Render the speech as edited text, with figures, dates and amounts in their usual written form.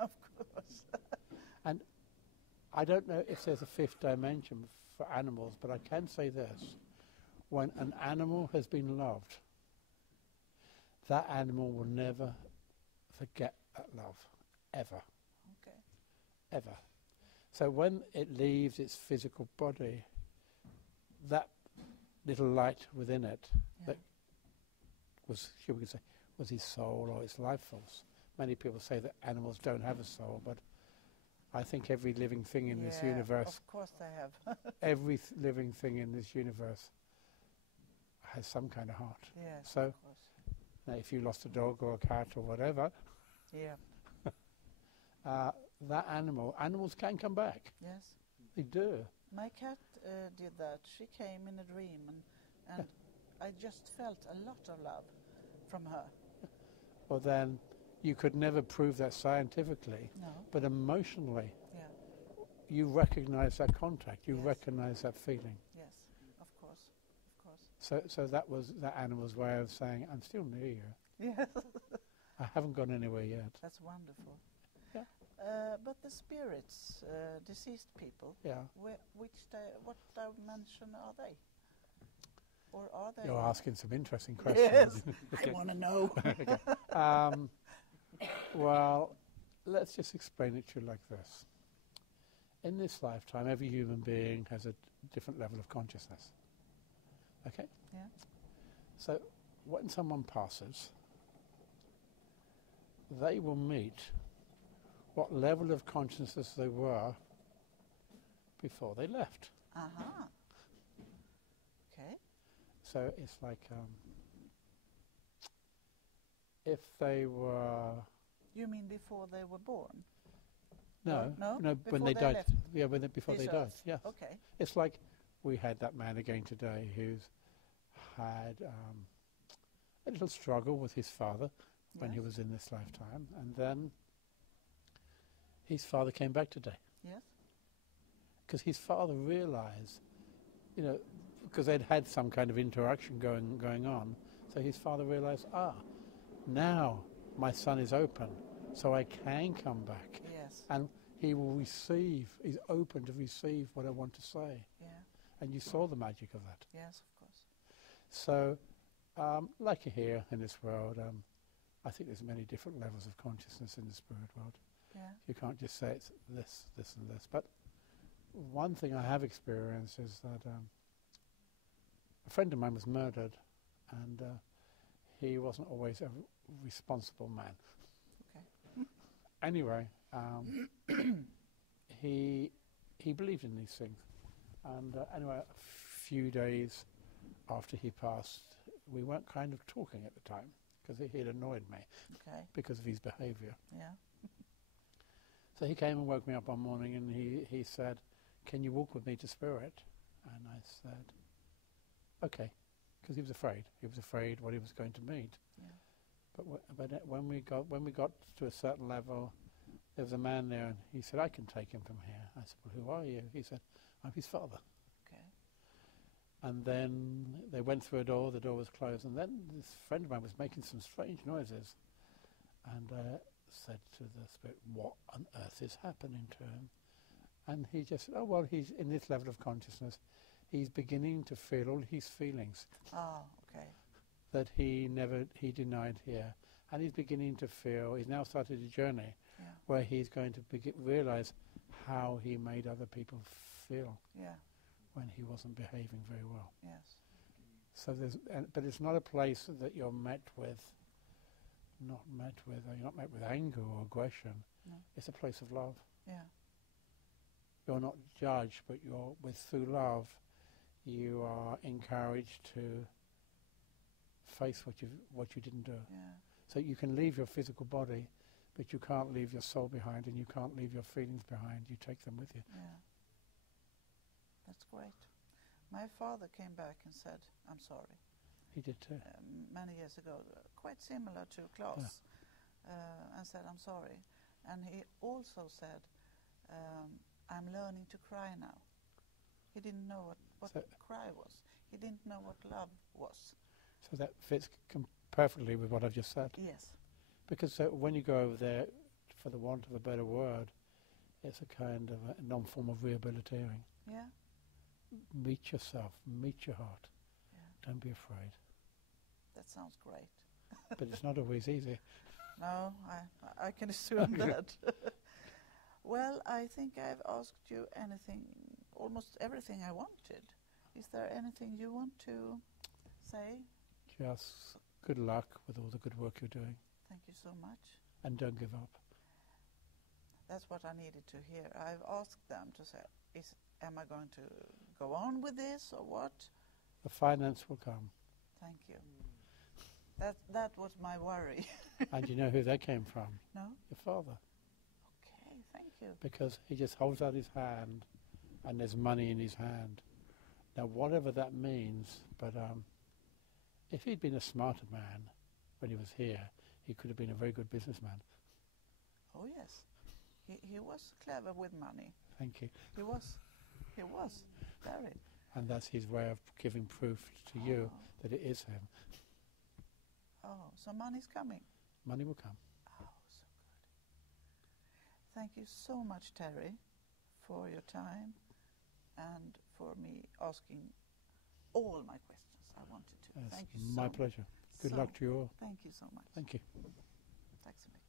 Of course. And I don't know if there's a fifth dimension for animals, but I can say this. When an animal has been loved, that animal will never forget that love, ever. Okay. Ever. So when it leaves its physical body, that little light within it that was, we could say, was his soul or its life force. Many people say that animals don't have a soul, but I think every living thing in this universe, of course they have. every living thing in this universe has some kind of heart. Yes, so of course. now if you lost a dog or a cat or whatever, that animals can come back. Yes. They do. My cat did that. She came in a dream and I just felt a lot of love from her. Well then, you could never prove that scientifically, No. but emotionally, you recognize that contact, you recognize that feeling. Yes, of course. So that was that animal's way of saying, I'm still near you. Yes. I haven't gone anywhere yet. That's wonderful. Yeah. But the spirits, deceased people, what dimension are they? Or are they? You're asking some interesting questions. Yes, Okay. I want to know. Okay. Well, let's just explain it to you like this. In this lifetime, every human being has a different level of consciousness. Okay? Yeah. So when someone passes, they will meet what level of consciousness they were before they left. Uh-huh. Okay. So it's like if they were... You mean before they were born? No, no, when they died. left Yeah, before they died. Yeah. Okay. It's like we had that man again today who's had a little struggle with his father when he was in this lifetime, and then his father came back today. Yes. Because his father realized, because they'd had some kind of interaction going on, so his father realized, now my son is open, so I can come back. Yes. And he will receive, he's open to receive what I want to say. Yeah. And you saw the magic of that. Yes, of course. So, like here in this world, I think there's many different levels of consciousness in the spirit world. Yeah. You can't just say it's this, this and this. But one thing I have experienced is that a friend of mine was murdered, and he wasn't always a responsible man. Okay. Anyway, he believed in these things. And anyway, a few days after he passed, we weren't kind of talking at the time, because he had annoyed me because of his behaviour. Yeah. So he came and woke me up one morning, and he said, "Can you walk with me to Spirit?" And I said, "Okay," because he was afraid. He was afraid what he was going to meet. Yeah. But when we got to a certain level, there was a man there, and he said, "I can take him from here." I said, "Well, who are you?" He said, "I'm his father." Okay. And then they went through a door. The door was closed, and then this friend of mine was making some strange noises, and said to the spirit, "What on earth is happening to him?" And he just said, "Oh, well, he's in this level of consciousness. He's beginning to feel all his feelings Okay. that he denied here. And he's beginning to feel, he's now started a journey where he's going to realize how he made other people feel when he wasn't behaving very well." Yes. So but it's not a place that you're not met with anger or aggression. No. It's a place of love. Yeah. You're not judged, but through love, you are encouraged to face what you didn't do. Yeah. So you can leave your physical body, but you can't leave your soul behind, and you can't leave your feelings behind. You take them with you. Yeah. That's great. My father came back and said, "I'm sorry." He did too. Many years ago, quite similar to Klaus, and said, "I'm sorry." And he also said, "I'm learning to cry now." He didn't know what cry was. He didn't know what love was. So that fits perfectly with what I've just said. Yes. Because when you go over there for the want of a better word, it's a kind of a non-form of rehabilitating. Yeah. Meet yourself, meet your heart. Yeah. Don't be afraid. That sounds great. But it's not always easy. No, I can assume that. Well, I think I've asked you anything, almost everything I wanted. Is there anything you want to say? Just good luck with all the good work you're doing. Thank you so much. And don't give up. That's what I needed to hear. I've asked them to say, am I going to go on with this or what? The finance will come. Thank you. That was my worry. And you know who that came from? No? Your father. Okay, thank you. Because he just holds out his hand and there's money in his hand. Now, whatever that means, but if he'd been a smarter man when he was here, he could have been a very good businessman. Oh, yes. He was clever with money. Thank you. He was. Very. And that's his way of giving proof to you that it is him. Oh, so money's coming. Money will come. Oh, so good. Thank you so much, Terry, for your time and for me asking all my questions I wanted to. Yes, Thank you so my much. pleasure. Good luck to you all. Thank you so much. Thank you. Tack så mycket.